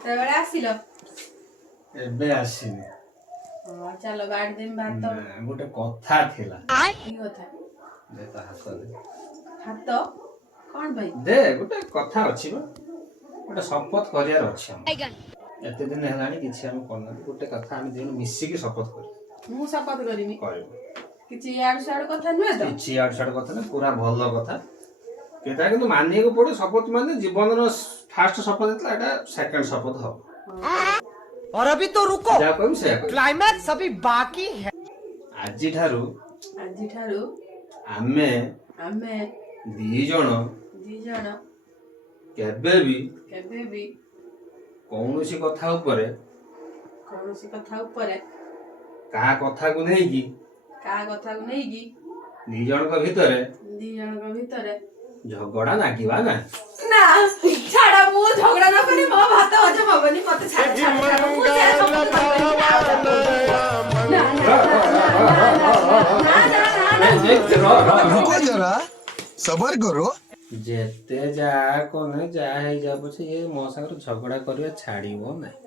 କେତେବେଳେ ଆସିଲ? ଏବେ ଆସିନି। ଚାଲ ବାଢି ଦେମି ଭାତ। ଗୋଟେ କଥା ଥିଲା। କି କଥା? ଦେ ତା ହାତରେ। ହାତ କଣ ପାଇଁ? ଦେ ଗୋଟେ କଥା ଅଛି ବା। ଗୋଟେ ଶପଥ କରିବାର ଅଛି ଆମର। ଏତେ ଦିନ ହେଲାଣି କିଛି ଆମେ କରିନାହାନ୍ତି। ଗୋଟେ କଥା ଆମେ ଦିନ ମିଶିକି ଶପଥ କରିବୁ। ମୁଁ ଶପଥ କରିବି। କରିବୁ। କିଛି ଇଆଡୁ ସିଆଡୁ କଥା ନୁହେଁ ତ? କିଛି ଇଆଡୁ ସିଆଡୁ କଥା ନୁହେଁ, ପୁରା ଭଲ କଥା। କେତେ କିନ୍ତୁ ମାନିବାକୁ ପଡେ ଶପଥ ମାନେ ଜୀବନର ଫାର୍ଷ୍ଟ ଶପଥ ହେଇଥିଲା, ଏଟା ସେକେଣ୍ଡ ଶପଥ ହବ। और अभी तो रुको, ଯାହା କହିବୁ ସେଇଆ କହିବୁ। क्लाइमैक्स अभी बाकी है। ଆଜିଠାରୁ ଆମେ ଆମେ ଦି ଜଣ କେବେ ବି କୌଣସି କଥା ଉପରେ କାହା କଥାକୁ ନେଇକି ଦି ଜଣଙ୍କ ଭିତରେ ଝଗଡା ଲାଗିବା ନାହିଁ। ନା ଛାଡ, ମୁଁ ଝଗଡା ନ କରି ମୋ ଭାତ ହଜମ ହବନି। ମତେ ଛାଡ ଛାଡ ଛାଡ, ମୁଁ ସେ ଶପଥ କରିପାରିବି। रुको जरा सबर करो। ଯେତେ ଯାହା କନେ ଯାହା ହେଇଯାଉ ପଛେ ଇଏ ମୋ ସାଙ୍ଗରେ ଝଗଡା କରିବା ଛାଡିବ ନାହିଁ।